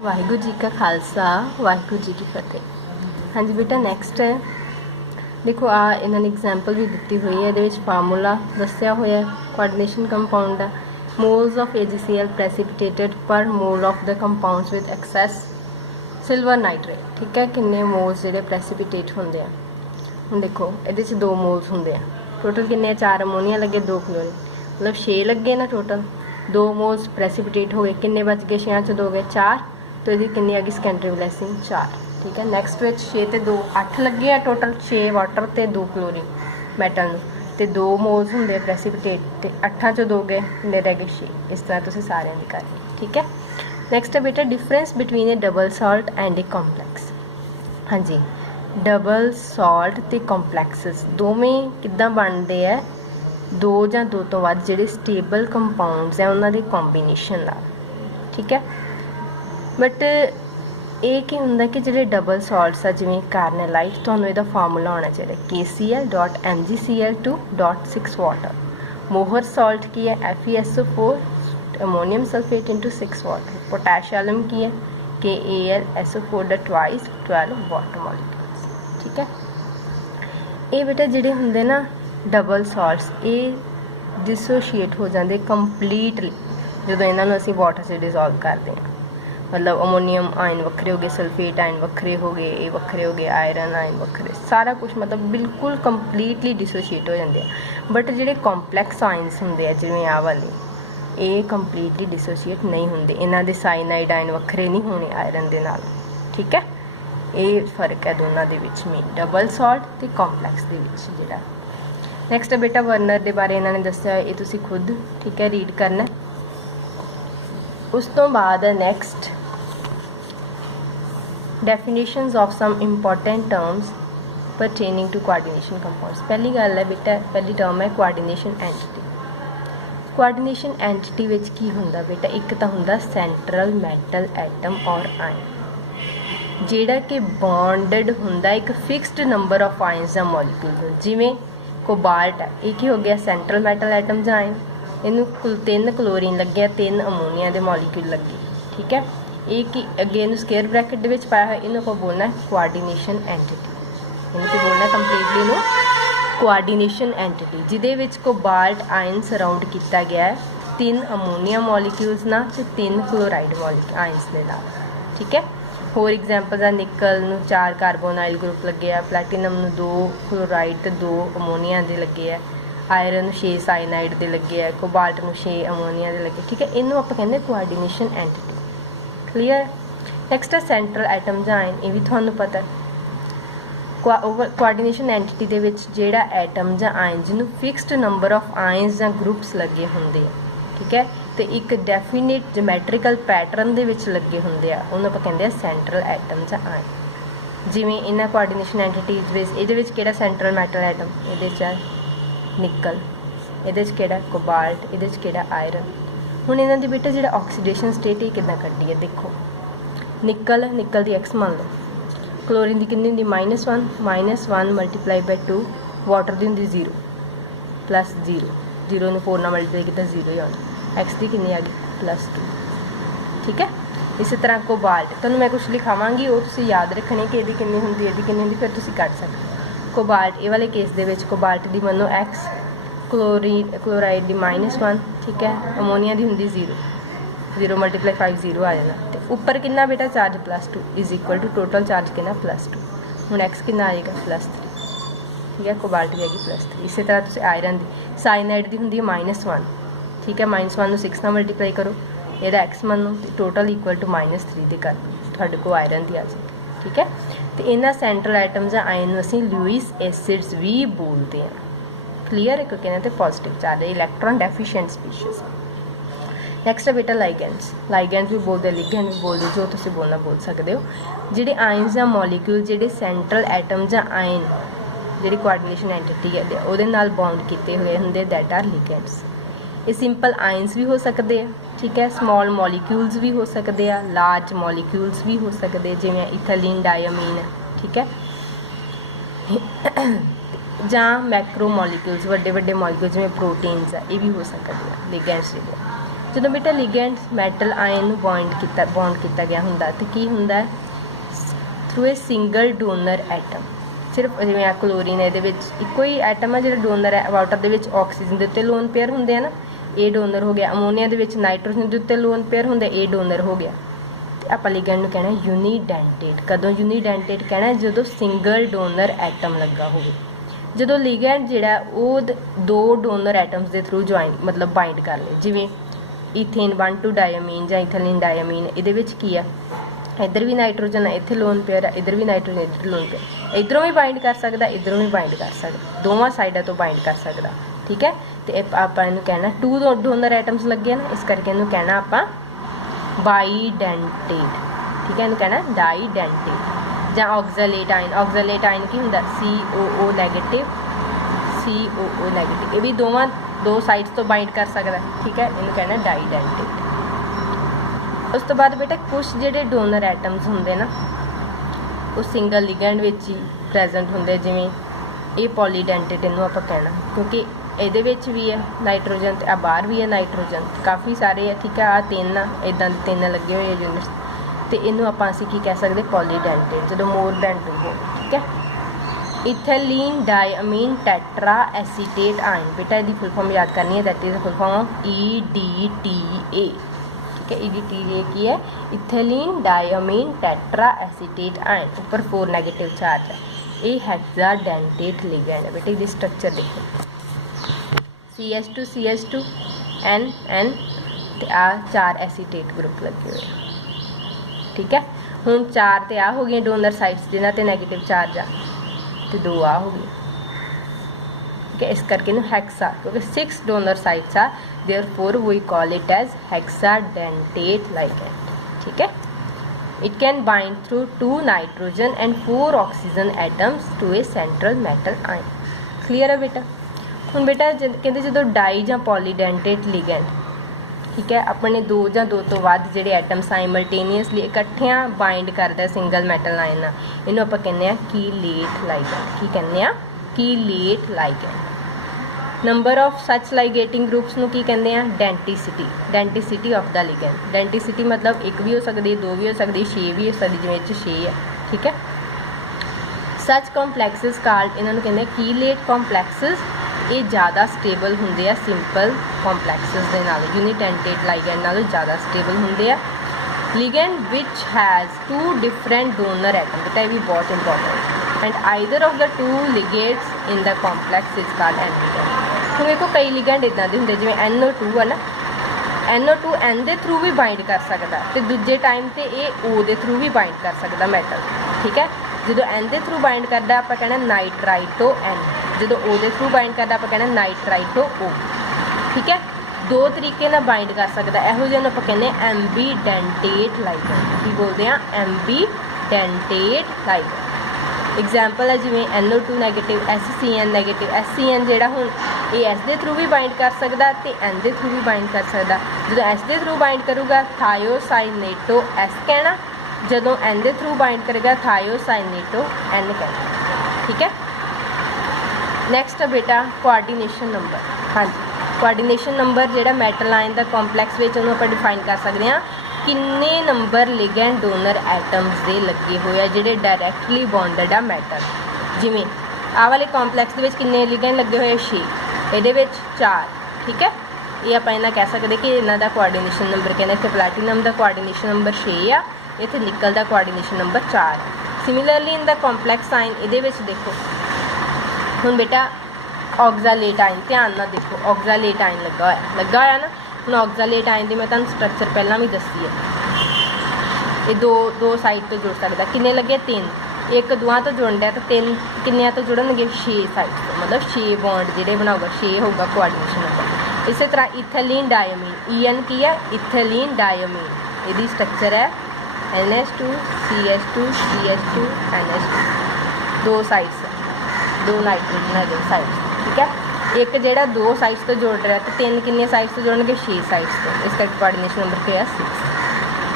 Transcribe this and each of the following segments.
वाहिगुरू जी का खालसा वाहिगुरू जी की फतेह। हाँ जी बेटा नैक्सट है देखो इन्होंने एग्जाम्पल भी दी हुई है, ये फार्मूला दसिया होया कोआर्डिनेशन कंपाउंड है। मोल्स ऑफ AgCl प्रेसिपिटेटेड पर mole of the compounds with access silver nitrate. ठीक है, किन्ने मोल्स जो प्रेसिपिटेट होंगे हम देखो ये 2 मोल्स होंगे टोटल किन्ने 4 अमोनीया लगे 2 क्लोरीन मतलब 6 लगे ना टोटल 2 मोल्स प्रेसिपिटेट हो गए किन्ने बच गए 6 च 2 गए 4 तो ये किन्नी आ गई सेकेंडरी ब्लैसिंग 4। ठीक है नैक्सट में 6 तो 2 8 लगे हैं टोटल 6 वाटर तो 2 क्लोरीन मैटल तो 2 मोल्स होंगे प्रेसिपिटेट तो 8 च 2 गए किन्ने रह गए 6। इस तरह तुम सारे की करनी। ठीक है नैक्सट है बेटा difference between A double salt and A complex. हाँ जी डबल सॉल्ट ते कॉम्पलैक्सिस दोवें किद्दां बनते हैं 2 ਜਾਂ 2 ਤੋਂ ਵੱਧ ਜਿਹੜੇ स्टेबल कंपाउंड्स है उन्होंने कॉम्बीनेशन नाल। ठीक है बट ये की होंगे कि जो डबल सॉल्ट्स आ जिमें कार्नेलाइट तुहानूं इहदा फार्मूला होना चाहिए KCl.MgCl2.6 वाटर। मोहर सॉल्ट की है FeSO4 ammonium sulphate into 6 water. Potassium की है KAlSO4 वाटर मॉलिक्यूल्स। ठीक है ये बेटा जिहड़े हुंदे ना डबल सॉल्ट्स ये डिसोशीएट हो जाते कंप्लीटली जो इन्हों असीं वाटर से डिजोल्व करते हैं। मतलब अमोनीयम आयन वक्रे हो गए सल्फेट आयन वक्रे हो गए ये वक्रे हो गए आयरन आयन वक्रे सारा कुछ मतलब बिल्कुल कंप्लीटली डिसोशीएट हो जाते हैं। बट जोड़े कॉम्पलैक्स आयनस होंगे जिवें आ वाले ये कंप्लीटली डिसोशीएट नहीं होंगे इन्हां दे साइनाइड आयन वक्रे नहीं होने आयरन दे नाल। ठीक है ये फर्क है दोनों के विच में डबल सॉल्ट ते कॉम्पलैक्स दे विच जिहड़ा। नैक्सट बेटा वर्नर के बारे इन्होंने दसिया ये तुसीं खुद ठीक है रीड करना। उस तो बाद next definitions of some important terms pertaining to coordination compounds. पहली गल है बेटा पहली टर्म है coordination entity. Coordination entity which की हुंदा बेटा एक तो हुंदा सेंट्रल मैटल एटम और आयन जिहड़ा कि बॉन्डेड हुंदा एक फिक्सड नंबर ऑफ आयन्स या मॉलिक्यूल्स जिवें कोबाल्ट है ये की हो गया सेंट्रल मैटल एटम या आयन इनू कुल 3 क्लोरीन लगे 3 अमोनीया के मॉलिक्यूल लगे। ठीक है ये कि अगे इन स्केयर ब्रैकेट दे विच पाया है इन्हों को बोलना है कोआर्डिनेशन एंटिटी। इन्हों बोलना है कंप्लीटली इनू कोआर्डिनेशन एंटिटी जिदे विच कोबाल्ट आयन सराउंड किया गया है 3 अमोनीया मॉलिक्यूल्स नाल ते 3 क्लोराइड आयन्स दे नाल। ठीक है होर एग्जाम्पल्स है निकल नूं 4 कार्बोनाइल ग्रुप लगे है प्लैटिनम नूं 2 क्लोराइड ते 2 अमोनीया दे लगे है आयरन 6 साइनाइड के लगे है कोबाल्ट में 6 अमोनीया के लगे। ठीक है इनू आप कहते कोआर्डिनेशन एंटिटी। क्लीयर नैक्सट है सेंट्रल एटम या आयन ये भी थोड़ा पता है कोआर्डिनेशन एंटिटी के जोड़ा एटम या आयन जिन्हों फिक्सड नंबर ऑफ आयन्स या ग्रुप्स लगे होंगे। ठीक है तो एक डेफिनेट जोमैट्रिकल पैटर्न के लगे होंगे उन्होंने आप कहते हैं सेंट्रल एटम या आयन। जिमें इन्होंने कोआर्डिनेशन एंटिटीज ये सेंट्रल मैटल एटम ये निकल ये कोबाल्ट ये आयरन। हुण इन्हां दी बेटा जो ऑक्सीडेशन स्टेट ये कितना कड्डी है देखो निकल की एक्स मान लो क्लोरीन की कितनी होंगी -1 मल्टीप्लाई बाय 2 वाटर की होंगी 0 +0 0 ने 4 नाल मल्टीप्लाई किया 0 ही आना एक्स की कितनी आ गई +2। ठीक है इस तरह कोबाल्ट तुहानूं मैं कुछ लिखावांगी वो तुसीं याद रखनी कि ये कितनी होंगी ये कितनी होंगी फिर तुसीं कट सकते। कोबाल्ट ये वाले केस दे विच कोबाल्ट की मनो एक्स क्लोराइड की -1 ठीक है अमोनीया की होंगी 0 मल्टीप्लाई 5 0 आ जाना तो उपर कितना बेटा charge +2 is equal to total charge कितना +2 हूँ एक्स कितना आएगा +3। ठीक है कोबाल्ट की आएगी +3। इस तरह तुम आयरन की साइनाइड की होंगी -1 ठीक है -1 6 ना मल्टीप्लाई करो ये एक्स मनो टोटल इक्वल टू -3 की कर थोड़े को आयरन की आ जाएगी। ठीक है तो इन्होंने सेंट्रल आइटम्स या आयन असीं लुईस एसिड्स भी बोलते हैं। क्लीयर एक कहते हैं positive charge electron deficient species. Next है बेटा लाइगेंड्स भी बोलते लिगेंड भी बोलते जो तुम बोलना बोल सकते हो। जोड़े आयन्स या मॉलिक्यूल जोड़े सेंट्रल एटम्स या आयन जी कोआर्डिनेशन एंटिटी है वो बॉन्ड किए हुए होंगे दैट आर लिगेंड्स। ये सिंपल आयन्स भी हो सकते हैं। ठीक है स्मॉल मॉलिक्यूल्स भी हो सकते हैं लार्ज मॉलिक्यूल्स भी हो सकते जिवें इथलीन डायमीन है। ठीक है ਜਾਂ मैक्रो मॉलिक्यूल्स वड्डे वड्डे मॉलिक्यूल्स जिवें प्रोटीन्स है ये भी हो सकते हैं लिगेंड्स। ਜਦੋਂ ਬੇਟਾ ਲਿਗੈਂਡ ਮੈਟਲ ਆਇਨ ਨੂੰ ਬੌਂਡ ਕੀਤਾ ਗਿਆ ਹੁੰਦਾ ਤੇ ਕੀ ਹੁੰਦਾ ਥਰੂ ਏ ਸਿੰਗਲ ਡੋਨਰ ਐਟਮ। ਸਿਰਫ ਜਿਵੇਂ ਆ ਕਲੋਰੀਨ ਇਹਦੇ ਵਿੱਚ ਇੱਕੋ ਹੀ ਐਟਮ ਹੈ ਜਿਹੜਾ ਡੋਨਰ ਹੈ। ਵਾਟਰ ਦੇ ਵਿੱਚ ਆਕਸੀਜਨ ਦੇ ਉੱਤੇ ਲੋਨ ਪੇਅਰ ਹੁੰਦੇ ਆ ਨਾ, ਇਹ ਡੋਨਰ ਹੋ ਗਿਆ। ਅਮੋਨੀਆ ਦੇ ਵਿੱਚ ਨਾਈਟ੍ਰੋਜਨ ਦੇ ਉੱਤੇ ਲੋਨ ਪੇਅਰ ਹੁੰਦੇ, ਇਹ ਡੋਨਰ ਹੋ ਗਿਆ। ਤੇ ਆਪਾਂ ਲਿਗੈਂਡ ਨੂੰ ਕਹਿਣਾ ਯੂਨੀਡੈਂਟੇਟ। ਕਦੋਂ ਯੂਨੀਡੈਂਟੇਟ ਕਹਿਣਾ? ਜਦੋਂ ਸਿੰਗਲ ਡੋਨਰ ਐਟਮ ਲੱਗਾ ਹੋਵੇ। ਜਦੋਂ ਲਿਗੈਂਡ ਜਿਹੜਾ ਉਹ ਦੋ ਡੋਨਰ ਐਟਮਸ ਦੇ ਥਰੂ ਮਤਲਬ ਬਾਈਂਡ ਕਰ ਲੇ, ਜਿਵੇਂ ਈਥੇਨ 1,2 ਡਾਇਆਮੀਨ ਜਾਂ ਇਥਿਲੀਨ ਡਾਇਆਮੀਨ। ਇਹਦੇ ਵਿੱਚ ਕੀ ਆ, ਇੱਧਰ ਵੀ ਨਾਈਟ੍ਰੋਜਨ ਹੈ, ਇੱਥੇ ਲੋਨ ਪੇਅਰ ਹੈ, ਇੱਧਰ ਵੀ ਨਾਈਟ੍ਰੋਜਨ, ਇੱਧਰ ਲੋਨ ਪੇਅਰ। ਇੱਧਰੋਂ ਵੀ ਬਾਈਂਡ ਕਰ ਸਕਦਾ, ਇੱਧਰੋਂ ਵੀ ਬਾਈਂਡ ਕਰ ਸਕਦਾ, ਦੋਵਾਂ ਸਾਈਡਾਂ ਤੋਂ ਬਾਈਂਡ ਕਰ ਸਕਦਾ। ਠੀਕ ਹੈ, ਤੇ ਆਪਾਂ ਇਹਨੂੰ ਕਹਿਣਾ 2 ਡੋਨਰ ਐਟਮਸ ਲੱਗੇ ਨਾ, ਇਸ ਕਰਕੇ ਇਹਨੂੰ ਕਹਿਣਾ ਆਪਾਂ ਬਾਈਡੈਂਟੇਟ। ਠੀਕ ਹੈ, ਇਹਨੂੰ ਕਹਿਣਾ ਡਾਈਡੈਂਟੇਟ। ਜਾਂ ਆਕਜ਼ੈਲੇਟ ਆਇਨ। ਆਕਜ਼ੈਲੇਟ ਆਇਨ ਕੀ ਹੁੰਦਾ? COO negative, COO negative. ਇਹ ਵੀ ਦੋ ਸਾਈਡਸ ਤੋਂ ਬਾਈਂਡ ਕਰ ਸਕਦਾ। ਠੀਕ ਹੈ, ਇਹਨੂੰ ਕਹਿਣਾ ਡਾਈਡੈਂਟੇਟ। ਉਸ ਤੋਂ ਬਾਅਦ ਬੇਟਾ ਕੁਝ ਜਿਹੜੇ ਡੋਨਰ ਐਟਮਸ ਹੁੰਦੇ ਨਾ ਉਹ ਸਿੰਗਲ ਲਿਗੈਂਡ ਵਿੱਚ ਹੀ ਪ੍ਰੈਜ਼ੈਂਟ ਹੁੰਦੇ, ਜਿਵੇਂ ਇਹ ਪੋਲੀਡੈਂਟੇਟ ਇਹਨੂੰ ਆਪਾਂ ਕਹਿਣਾ, ਕਿਉਂਕਿ ਇਹਦੇ ਵਿੱਚ ਵੀ ਹੈ ਨਾਈਟ੍ਰੋਜਨ ਤੇ ਆ ਬਾਹਰ ਵੀ ਹੈ ਨਾਈਟ੍ਰੋਜਨ, ਕਾਫੀ ਸਾਰੇ ਹੈ। ਠੀਕ ਹੈ, ਆ 3 ਇੱਦਾਂ ਦੇ 3 ਲੱਗੇ ਹੋਏ ਯੂਨਿਟਸ, ਤੇ ਇਹਨੂੰ ਆਪਾਂ ਅਸੀਂ ਕੀ ਕਹਿ ਸਕਦੇ? ਪੋਲੀਡੈਂਟੇਟ, ਜਦੋਂ ਮੋਰ ਦੈਨ 2 ਹੋ। ਠੀਕ ਹੈ, ਇਥੀਲੀਨ ਡਾਇਆਮੀਨ ਟੈਟਰਾ ਐਸੀਟੇਟ ਆਇਨ। ਬੇਟਾ ਇਹਦੀ ਫੁੱਲ ਫਾਰਮ ਯਾਦ ਕਰਨੀ ਹੈ, that is the full form of EDTA। ठीक है, EDTA की है ethylene diamine tetra acetate ion. ऊपर 4 नैगेटिव चार्ज है, ये हेक्साडेंटेट लिगैंड है। बेटे ये स्ट्रक्चर देखो, CH2 N ते आ 4 एसीटेट ग्रुप लगे हुए। ठीक है, हुण 4 ते आ हो गई डोनर साइड्स जिन्हां ते नैगेटिव चार्ज आ, ते 2 आ हो गई। ठीक है, इस करके इन्हूं हेक्सा, क्योंकि 6 डोनर साइड्स आ, therefore we call it as hexadentate ligand। ठीक है, it can bind through 2 nitrogen and 4 oxygen atoms to a central metal ion। clear है बेटा? ਹੁਣ बेटा कहते जो डाई ਜਾਂ पॉलीडेंटेट ligand, ठीक है, अपने 2 ਜਾਂ 2 ਤੋਂ ਵੱਧ ਜਿਹੜੇ ਐਟਮ ਸਾਈਮਲਟੇਨੀਅਸਲੀ ਇਕੱਠਿਆਂ ਬਾਈਂਡ ਕਰਦਾ ਸਿੰਗਲ ਮੈਟਲ ਆਇਨ ਨਾਲ, ਇਹਨੂੰ ਆਪਾਂ ਕਹਿੰਦੇ ਆ ਕੀਲੇਟ ਲਾਈਗੈਂਡ। ਕੀ ਕਹਿੰਦੇ ਆ? Chelate ligand. Number of such ligating groups ਨੂੰ ਕੀ ਕਹਿੰਦੇ ਆ? ਡੈਂਟੀਸਿਟੀ। ਡੈਂਟੀਸਿਟੀ ਆਫ ਦਾ ਲਿਗੈਂਡ। ਡੈਂਟੀਸਿਟੀ ਮਤਲਬ 1 ਵੀ ਹੋ ਸਕਦੀ, 2 ਵੀ ਹੋ ਸਕਦੀ, 6 ਵੀ ਹੋ ਸਕਦੀ, ਜਿਵੇਂ ਇਹ 'ਚ 6 ਹੈ। ਠੀਕ ਹੈ, ਸੱਚ ਕੰਪਲੈਕਸਿਸ ਕਾਲਡ, ਇਹਨਾਂ ਨੂੰ ਕਹਿੰਦੇ ਆ ਕੀਲੇਟ ਕੰਪਲੈਕਸਿਸ। ਇਹ ਜ਼ਿਆਦਾ ਸਟੇਬਲ ਹੁੰਦੇ ਆ ਸਿੰਪਲ ਕੰਪਲੈਕਸਿਸ ਦੇ ਨਾਲ, ਯੂਨੀਡੈਂਟੇਟ ਲਾਈਗੈਂਡ ਨਾਲੋਂ ਜ਼ਿਆਦਾ ਸਟੇਬਲ ਹੁੰਦੇ ਆ। ਲਿਗੈਂਡ ਵਿਚ ਹੈਜ਼ 2 ਡਿਫਰੈਂਟ ਡੋਨਰ ਐਟਮ। ਬੇਟਾ ਇਹ ਵੀ ਬਹੁਤ important. And either of the 2 ligates in the complex is called ambidentate. ਹੁਣ ਵੇਖੋ ਕਈ ਲਿਗੈਂਡ ਇੱਦਾਂ ਦੇ ਹੁੰਦੇ, ਜਿਵੇਂ NO2 ਹੈ ਨਾ, NO2 N ਦੇ ਥਰੂ ਵੀ ਬਾਈਂਡ ਕਰ ਸਕਦਾ, ਤੇ ਦੂਜੇ ਟਾਈਮ ਤੇ ਇਹ O ਦੇ ਥਰੂ ਵੀ ਬਾਈਂਡ ਕਰ ਸਕਦਾ ਮੈਟਲ। ਠੀਕ ਹੈ, ਜਦੋਂ N ਦੇ ਥਰੂ ਬਾਈਂਡ ਕਰਦਾ ਆਪਾਂ ਕਹਿਣਾ ਨਾਈਟਰਾਈਟੋ N, ਜਦੋਂ O ਦੇ ਥਰੂ ਬਾਈਂਡ ਕਰਦਾ ਆਪਾਂ ਕਹਿਣਾ ਨਾਈਟਰਾਈਟੋ O। ਠੀਕ ਹੈ, 2 ਤਰੀਕੇ ਨਾਲ ਬਾਈਂਡ ਕਰ ਸਕਦਾ, ਇਹੋ ਜਿਹੇ ਨੂੰ ਆਪਾਂ ਕਹਿੰਦੇ ਐਂਬੀਡੈਂਟੇਟ ਲਾਈਗੈਂਡ। ਕੀ ਬੋਲਦੇ ਆ? ਐਂਬੀਡੈਂਟੇਟ ਲਾਈਗੈਂਡ। एग्जाम्पल है जिमें NO2 negative, SCN negative. SCN ਜਿਹੜਾ ਹੁਣ ਇਹ S ਦੇ ਥਰੂ ਵੀ ਬਾਈਂਡ ਕਰ ਸਕਦਾ ਤੇ N ਦੇ ਥਰੂ ਵੀ ਬਾਈਂਡ ਕਰ ਸਕਦਾ। ਜਦੋਂ S ਦੇ ਥਰੂ ਬਾਈਂਡ ਕਰੂਗਾ ਥਾਇਓਸਾਈਨੇਟੋ S ਕਹਿਣਾ, ਜਦੋਂ N ਦੇ ਥਰੂ ਬਾਈਂਡ ਕਰੇਗਾ ਥਾਇਓਸਾਈਨੇਟੋ N ਕਹਿਣਾ। ਠੀਕ ਹੈ, ਨੈਕਸਟ ਬੇਟਾ ਕੋਆਰਡੀਨੇਸ਼ਨ ਨੰਬਰ। ਹਾਂਜੀ, ਕੋਆਰਡੀਨੇਸ਼ਨ ਨੰਬਰ ਜਿਹੜਾ ਮੈਟਲ ਆਇਨ ਦਾ ਕੰਪਲੈਕਸ ਵਿੱਚ ਉਹਨੂੰ ਆਪਾਂ ਡਿਫਾਈਨ ਕਰ ਸਕਦੇ ਹਾਂ, ਕਿੰਨੇ ਨੰਬਰ ਲਿਗੈਂਡ ਡੋਨਰ ਐਟਮਸ ਦੇ ਲੱਗੇ ਹੋਏ ਆ ਜਿਹੜੇ ਡਾਇਰੈਕਟਲੀ ਬੌਂਡਡ ਆ ਮੈਟਲ। ਜਿਵੇਂ ਆਹ ਵਾਲੇ ਕੰਪਲੈਕਸ ਦੇ ਵਿੱਚ ਕਿੰਨੇ ਲਿਗੈਂਡ ਲੱਗੇ ਹੋਏ? 6, ਇਹਦੇ ਵਿੱਚ 4। ਠੀਕ ਹੈ, ਇਹ ਆਪਾਂ ਇਹਨਾਂ ਕਹਿ ਸਕਦੇ ਕਿ ਇਹਨਾਂ ਦਾ ਕੋਆਰਡੀਨੇਸ਼ਨ ਨੰਬਰ ਕਹਿੰਦੇ। ਇੱਥੇ ਪਲੈਟੀਨਮ ਦਾ ਕੋਆਰਡੀਨੇਸ਼ਨ ਨੰਬਰ 6 ਆ, ਇੱਥੇ ਨਿਕਲ ਦਾ ਕੋਆਰਡੀਨੇਸ਼ਨ ਨੰਬਰ 4। ਸਿਮਿਲਰਲੀ ਇਨ ਦਾ ਕੰਪਲੈਕਸ ਆਇਨ, ਇਹਦੇ ਵਿੱਚ ਦੇਖੋ ਹੁਣ ਬੇਟਾ ਆਕਜ਼ਾਲੇਟ ਆਇਨ, ਧਿਆਨ ਨਾਲ ਦੇਖੋ, ਆਕਜ਼ਾਲੇਟ ਆਇਨ ਲੱਗਾ ਹੋਇਆ ਨਾ। ਹੁਣ ਆਕਜ਼ਾਲੇਟ ਆਇਨ ਦੀ ਮੈਂ ਤੁਹਾਨੂੰ ਸਟਰਕਚਰ ਪਹਿਲਾਂ ਵੀ ਦੱਸੀ ਹੈ। ਇਹ ਦੋ ਸਾਈਡ ਤੋਂ ਜੁੜ ਸਕਦਾ। ਕਿੰਨੇ ਲੱਗੇ? 3। ਇੱਕ ਦੋਵਾਂ ਤੋਂ ਜੁੜਨ ਡਿਆ ਤਾਂ 3 ਕਿੰਨਿਆਂ ਤੋਂ ਜੁੜਨਗੇ? 6 ਸਾਈਡ ਤੋਂ, ਮਤਲਬ 6 ਬੌਂਡ ਜਿਹੜੇ ਬਣਾਊਗਾ, 6 ਹੋਊਗਾ ਕੋਆਰਡੀਨੇਸ਼ਨ ਨੰਬਰ। ਇਸੇ ਤਰ੍ਹਾਂ ਇਥੀਲੀਨ ਡਾਇਆਮੀਨ, EN ਕੀ ਹੈ? ਇਥੀਲੀਨ ਡਾਇਆਮੀਨ। ਇਹਦੀ ਸਟਰਕਚਰ ਹੈ NH2 CH2 CH2 NH2। 2 sides, 2 nitrogen ਹੈਗੇ ਸਾਈਡਸ। ਠੀਕ ਹੈ, ਇੱਕ ਜਿਹੜਾ 2 ਸਾਈਡਸ ਤੋਂ ਜੁੜ ਰਿਹਾ ਤੇ 3 ਕਿੰਨੀਆਂ ਸਾਈਡਸ ਤੋਂ ਜੁੜਨਗੇ? 6 ਸਾਈਡਸ ਤੋਂ। ਇਸ ਕਰਕੇ ਕੋਆਰਡੀਨੇਸ਼ਨ ਨੰਬਰ ਕੀ ਹੈ? 6।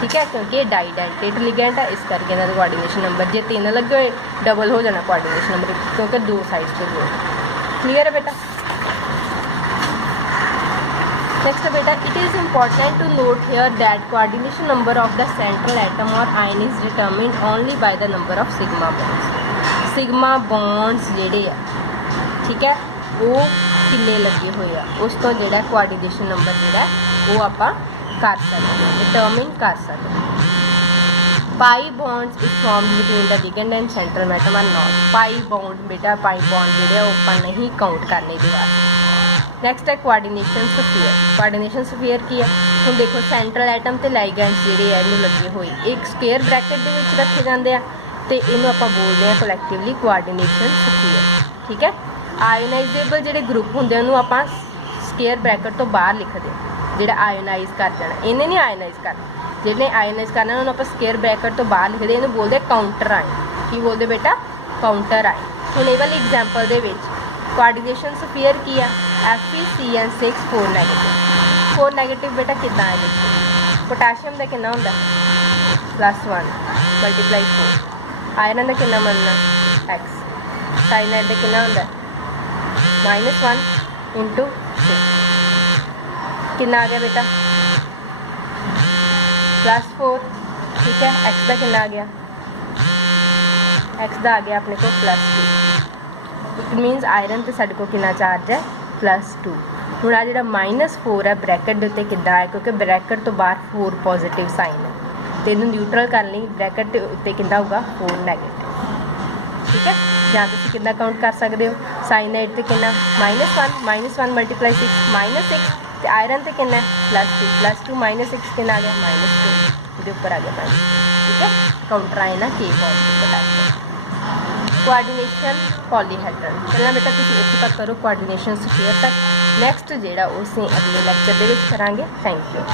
ਠੀਕ ਹੈ, ਕਿਉਂਕਿ ਇਹ ਡਾਈਡੈਂਟੇਟ ਲਿਗੈਂਡ ਹੈ, ਇਸ ਕਰਕੇ ਇਹਨਾਂ ਦਾ ਕੋਆਰਡੀਨੇਸ਼ਨ ਨੰਬਰ ਜੇ 3 ਲੱਗੇ ਹੋਏ ਡਬਲ ਹੋ ਜਾਣਾ ਕੋਆਰਡੀਨੇਸ਼ਨ ਨੰਬਰ, ਕਿਉਂਕਿ 2 ਸਾਈਡਸ ਤੋਂ ਜੁੜ। ਕਲੀਅਰ ਹੈ ਬੇਟਾ? नेक्स्ट बेटा, it is important to note here that coordination number of the central atom और ion is determined only by the number of sigma bonds. Sigma bonds ਜਿਹੜੇ ਆ, ठीक है, वो किन्ने लगे हुए आ, उस तो ਜਿਹੜਾ कोऑर्डिनेशन नंबर ਜਿਹੜਾ वो ਆਪਾਂ कर सकते हैं, डिटरमिन कर सकते हैं। Pi bonds is form between the ligand and central atom or not. Pi bond बेटा, पाई बॉन्ड ਜਿਹੜੇ ਉਹ ਆਪਾਂ नहीं काउंट करने ਦੇ वास्ते। नैक्सट है कोआर्डिनेशन स्फीयर। कोआर्डिनेशन स्फीयर की है, ਹੁਣ देखो सेंट्रल एटम ਤੇ ਲਾਈਗੈਂਡਸ ਜਿਹੜੇ ਆ ਇਹਨੂੰ ਲੱਗੇ ਹੋਏ ਇੱਕ ਸਕੁਅਰ ਬ੍ਰੈਕਟ ਦੇ ਵਿੱਚ ਰੱਖੇ ਜਾਂਦੇ ਆ ਤੇ ਇਹਨੂੰ ਆਪਾਂ ਬੋਲਦੇ ਆ ਕਲੈਕਟਿਵਲੀ ਕੋਆਰਡੀਨੇਸ਼ਨ स्फीयर, ठीक है। ਆਇਓਨਾਈਜ਼ੇਬਲ ਜਿਹੜੇ ਗਰੁੱਪ ਹੁੰਦੇ ਉਹਨੂੰ ਆਪਾਂ ਸਕੁਅਰ ਬ੍ਰੈਕਟ ਤੋਂ ਬਾਹਰ ਲਿਖਦੇ ਆ, ਜਿਹੜਾ ਆਇਓਨਾਈਜ਼ ਕਰ ਜਾਣਾ, ਇਹਨੇ ਨਹੀਂ ਆਇਓਨਾਈਜ਼ ਕਰਨਾ, ਜਿਹਨੇ ਆਇਓਨਾਈਜ਼ ਕਰਨਾ ਉਹਨੂੰ ਆਪਾਂ ਸਕੁਅਰ ਬ੍ਰੈਕਟ ਤੋਂ ਬਾਹਰ ਲਿਖਦੇ, ਇਹਨੂੰ ਬੋਲਦੇ ਕਾਊਂਟਰ ਆਇਨ। ਕੀ ਬੋਲਦੇ ਬੇਟਾ? Counter ion. ਹੁਣ ਇਹ ਵਾਲੀ ਐਗਜ਼ਾਮਪਲ ਦੇ ਵਿੱਚ ਕੋਆਰਡੀਨੇਸ਼ਨ स्फीयर ਕੀ ਆ? FeCN6 4 negative. 4 ਨੈਗੇਟਿਵ ਬੇਟਾ ਕਿੱਦਾਂ ਹੈ? ਦੇਖੋ ਪੋਟਾਸ਼ੀਅਮ ਦਾ ਕਿੰਨਾ ਹੁੰਦਾ? +1 × 4। ਆਇਰਨ ਦਾ ਕਿੰਨਾ ਬਣਨਾ? X। ਸਾਇਨਾਈਡ ਦਾ ਕਿੰਨਾ ਹੁੰਦਾ? -1 × 6। कितना आ गया बेटा? +4, ठीक है। एक्स का कितना आ गया? एक्स का आ गया अपने को +2। इट मीनस आयरन तो साढ़े को कितना चार्ज है? +2। हूँ आ जो -4 है ब्रैकेट के उत्ते कितना है, क्योंकि ब्रैकेट तो बाहर 4 पॉजिटिव साइन है, तो इन्हू न्यूट्रल करने ਲਈ ब्रैकेट के उत्ते कितना होगा? 4 नैगेटिव, ठीक है। ਜਾਂ ਤੁਸੀਂ ਕਿੰਨਾ ਕਾਊਂਟ ਕਰ ਸਕਦੇ ਹੋ? ਸਾਇਨਾਈਡ ਤੇ ਕਿੰਨਾ? -1 × 6 -6 ਤੇ ਆਇਰਨ ਤੇ ਕਿੰਨਾ? +2 -2 ਕਿੰਨਾ ਆ ਗਿਆ? -2। ਇਹਦੇ ਉੱਪਰ ਆ ਗਿਆ -, ठीक है। काउंटर आए ना के पॉजिटिव पोटेशियम। Coordination polyhedral. पहला बेटा तुम इत्थे तक करो कोआर्डिनेशन स्फीयर तक। नैक्सट जिहड़ा उस अगले लैक्चर दे विच करांगे। Thank you.